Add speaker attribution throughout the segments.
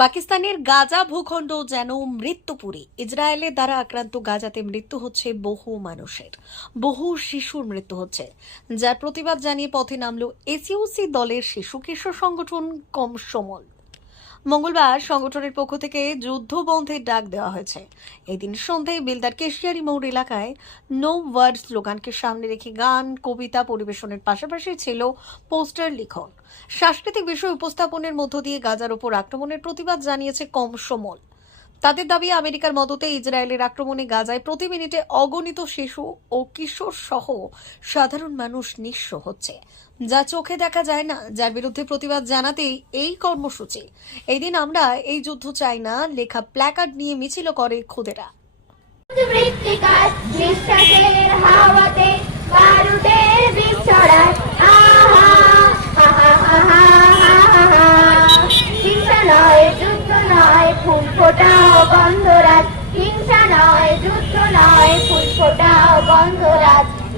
Speaker 1: পাকিস্তানের গাজা ভূখণ্ড যেন মৃত্যুপুরী। ইসরায়েলের দ্বারা আক্রান্ত গাজাতে মৃত্যু হচ্ছে বহু মানুষের। বহু শিশুর মৃত্যু হচ্ছে। যার প্রতিবাদ জানিয়ে পথে নামল এসইউসি দলের শিশু কিশোর সংগঠন কমসমল মঙ্গলবার সংগঠনের পক্ষ থেকে যুদ্ধবন্ধের ডাক দেওয়া হয়েছে। এদিন সন্ধ্যায় বিলদার কেশিয়ারি মৌর এলাকায় নো ওয়ার্ড স্লোগানকে সামনে রেখে গান, কবিতা পরিবেশনের পাশাপাশি ছিল পোস্টার লিখন। সাংস্কৃতিক বিষয় উপস্থাপনের মধ্য দিয়ে গাজার ওপর আক্রমণের প্রতিবাদ জানিয়েছে কমসমল তাদের দাবি, আমেরিকার মদতে ইসরায়েলের আক্রমণে গাজায় প্রতি মিনিটে অগণিত শিশু ও কিশোর সহ সাধারণ মানুষ নিঃস্ব হচ্ছে। যা চোখে দেখা যায় না, যার বিরুদ্ধে প্রতিবাদ জানাতেই এই কর্মসূচি। এই দিন আমরা এই যুদ্ধ চাই না, লেখা প্ল্যাকার্ড নিয়ে মিছিল করে খুদেরা।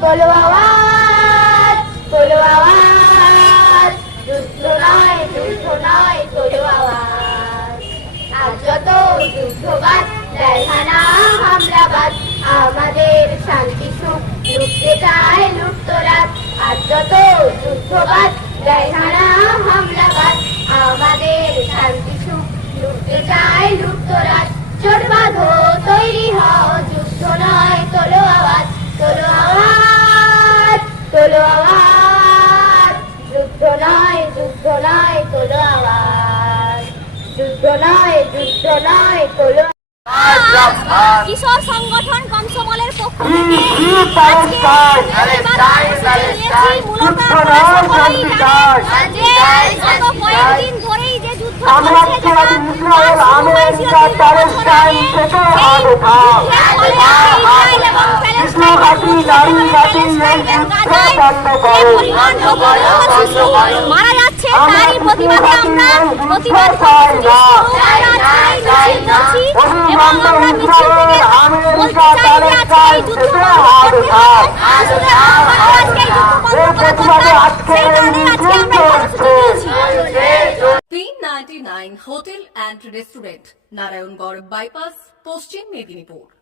Speaker 2: তোলো আওয়াজ তোলো আওয়াজ। যুদ্ধ নয় যুদ্ধ নয় তোলো আওয়াজ। আজ যত যুদ্ধবাদ দেখানা হামলাবাদ আমাদের শান্তি সুখ লুটতে চায় লুটতরাজ। আজ যত যুদ্ধবাদ দেখানা হামলাবাদ যুদ্ধ নয় যুদ্ধ নয় তোলো আওয়াজ। যুদ্ধ নয় যুদ্ধ নয় তোলো
Speaker 3: কিশোর সংগঠন কমসমলের পক্ষ থেকে কয়েকদিন ধরেই যে যুদ্ধ চলছে এবং মারা যাচ্ছে তারই প্রতিবাদে আমরা প্রতিবাদ করছি এবং আমরা মিছিল থেকে বলতে চাই যে আজকে এই যুদ্ধ
Speaker 1: hotel and restaurant, Narayangarh bypass, Paschim Medinipur.